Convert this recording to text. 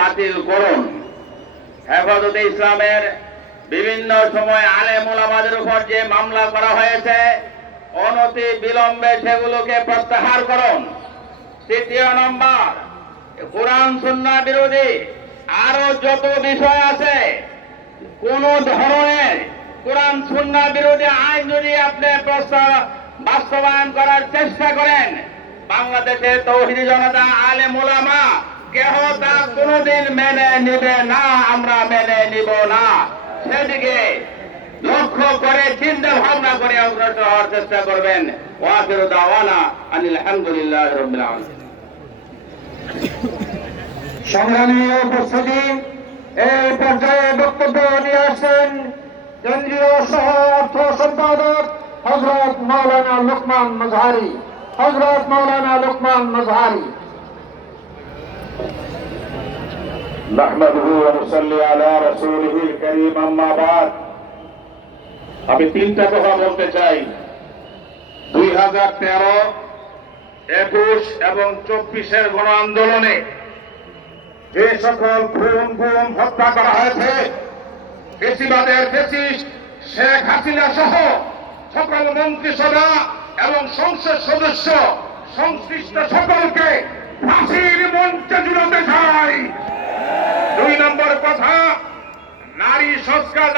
বাতিল করুন। হেফাজতে ইসলামের বিভিন্ন সময় আলেম ওলামাদের উপর যে মামলা করা হয়েছে, অনতি বিলম্বে সেগুলোকে প্রত্যাহার করুন। তৃতীয় নম্বর, কোরআন সুন্না বিরোধী আরও যত বিষয় আছে, কোন ধরনের কোরআন সুন্না বিরোধী আইন যদি আপনি প্রস্তাব বাস্তবায়ন করার চেষ্টা করেন, বাংলাদেশের তৌহিদি জনতা আলে মোলামা কেহ তা কোনোদিন মেনে নিবে না, আমরা মেনে নিব না। সেদিকে লক্ষ্য করে, চিন্তা ভাবনা করে অগ্রসর হওয়ার চেষ্টা করবেন। ওয়াফির দাওয়ানা আনিল আলহামদুলিল্লাহ রবিল সংগ্রামী উপস্থিতি, এই পর্যায়ে বক্তব্য নিয়ে আসেন কেন্দ্রীয় সহ অর্থ সম্পাদক হজরত মৌলানা লোকমান মজহারি হজরত মৌলানা লোকমান মজহারি نحمده ونصلي على رسوله الكريم اما بعد আমি তিনটা কথা বলতে চাই দুই হাজার তেরো একুশ এবং চব্বিশের গণ আন্দোলনে যে সকল খুন গুম হত্যা করা হয়েছে বেশিবাদের ফেসিস্ট শেখ হাসিনা সহ সকল মন্ত্রিসভা এবং সংসদ সদস্য সংশ্লিষ্ট সকলকে ফাঁসির মঞ্চে কথা নারী সংস্কার